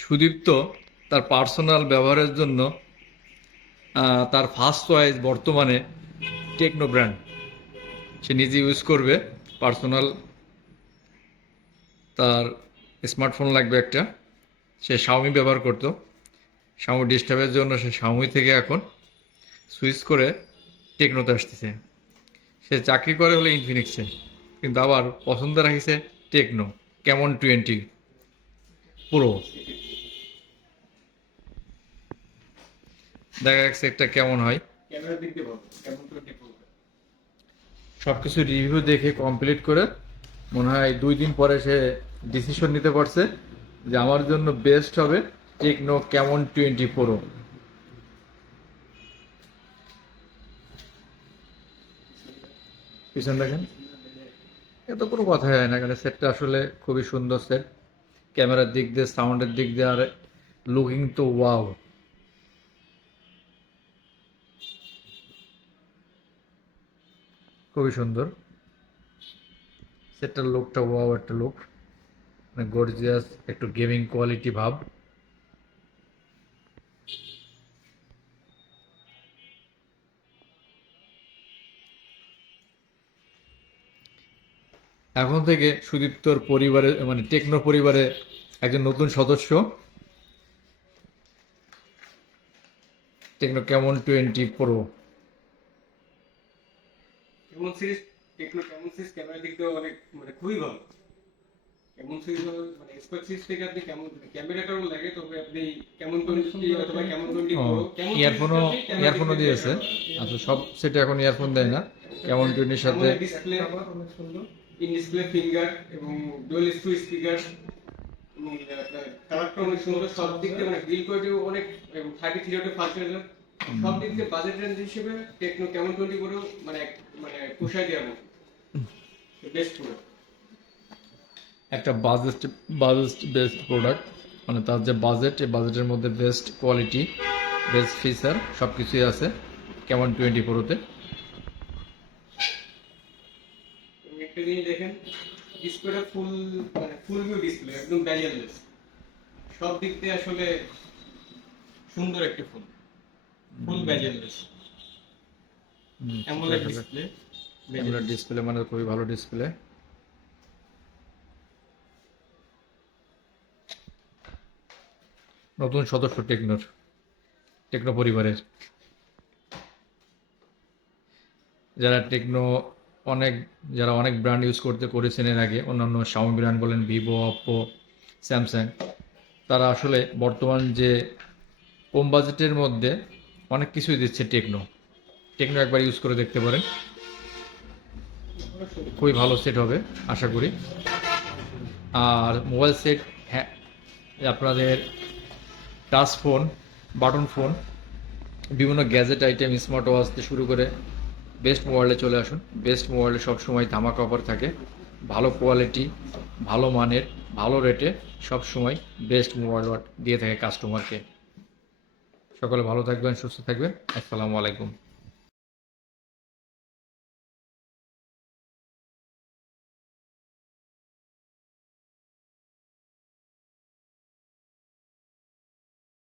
সুদীপ্ত তার পার্সোনাল ব্যবহারের জন্য তার ফার্স্ট চয়েস বর্তমানে টেকনো ব্র্যান্ড। সে নিজে ইউজ করবে পার্সোনাল, তার স্মার্টফোন লাগবে একটা। সে শাওমি ব্যবহার করতো, শাওমি ডিস্টার্বের জন্য সে শাওমি থেকে এখন সুইচ করে টেকনোতে আসতেছে। সে চাকরি করে হলো ইনফিনিক্সে, কিন্তু আবার পছন্দ রাখিছে টেকনো ক্যামন 20 প্রো। দেখা যাচ্ছে একটা কেমন হয়। সবকিছু রিভিউ দেখে কমপ্লিট করে মনে হয় 2 দিন পরে সে ডিসিশন নিতে পারছে যে আমার জন্য বেস্ট হবে টেকনো ক্যামন 20 প্রো। পিছন দেখেন, এত কোনো কথাই হয় না, কারণ সেটটা আসলে খুবই সুন্দর সেট। ক্যামেরার দিক দিয়ে, সাউন্ডের দিক দিয়ে, আর লুকিং তো ওয়াও। খুবই সুন্দর সেটটার লুকটা, ওয়াও একটা লুক, মানে গর্জিয়াস, একটু গেমিং কোয়ালিটি ভাব। এখন থেকে সুদীপ্তর পরিবারে, মানে টেকনো পরিবারে একজন নতুন সদস্য, টেকনো ক্যামন 20 প্রো। কেমন সিরিজ, টেকনো কেমন সিরিজ ক্যামেরার দিক দিয়ে অনেক মানে খুবই ভালো। কেমন সিরিজ মানে এক্সপার্ট সিরিজ থেকে আপনি কেমন ক্যামেরা কেমন লাগে, তবে আপনি কেমন 20 অথবা কেমন 20 প্রো কেমন ইয়ারফোনও দিয়েছে। আচ্ছা, সব সেটে এখন ইয়ারফোন দেয় না। কেমন 20-এর সাথে ডিসপ্লে অনেক সুন্দর, ইন ডিসপ্লে ফিঙ্গার এবং ডুয়াল স্পিকার এবং আপনার কালারটা অনেক সুন্দর। সব দিক দিয়ে মানে বিল কোয়ালিটিও অনেক, এবং 33 ওয়াটের ফাস্ট চার্জার। সব দিক দিয়ে বাজেট রেঞ্জ হিসেবে টেকনো কেমন 20 প্রো মানে মানে পোষায় দেওয়ার মতো বেস্ট প্রোডাক্ট। একটা বাজেট বেস্ট প্রোডাক্ট, মানে তার যে বাজেট, এই বাজেটের মধ্যে বেস্ট কোয়ালিটি, বেস্ট ফিচার সব কিছুই আছে কেমন 20 প্রোতে। একটা জিনিস দেখেন, ডিসপ্লেটা ফুল মানে ফুল ভিউ ডিসপ্লে, একদম ব্যারিয়ারলেস। সব দিক দিয়ে আসলে সুন্দর একটা ফোন, ফুল ব্যারিয়ারলেস অ্যামোলেড ডিসপ্লে। ক্যামেরার ডিসপ্লে মানে খুবই ভালো ডিসপ্লে। নতুন সদস্য টেকনো পরিবারের। যারা অনেক ব্র্যান্ড ইউজ করেছেন এর আগে, অন্যান্য শাওমি ব্র্যান্ড বলেন, ভিভো, অপ্পো, স্যামসাং, তারা আসলে বর্তমান যে কম বাজেটের মধ্যে অনেক কিছুই দিচ্ছে টেকনো একবার ইউজ করে দেখতে পারেন। খুবই ভালো সেট হবে আশা করি। আর মোবাইল সেট, হ্যাঁ, আপনাদের টাচ ফোন, বাটন ফোন, বিভিন্ন গ্যাজেট আইটেম, স্মার্ট ওয়াচ থেকে শুরু করে বেস্ট মোবাইলে চলে আসুন। বেস্ট মোবাইলে সবসময় ধামাকা অফার থাকে, ভালো কোয়ালিটি, ভালো মানের, ভালো রেটে সবসময় বেস্ট মোবাইল দিয়ে থাকে কাস্টমারকে। সকলে ভালো থাকবেন, সুস্থ থাকবেন। আসসালামু আলাইকুম।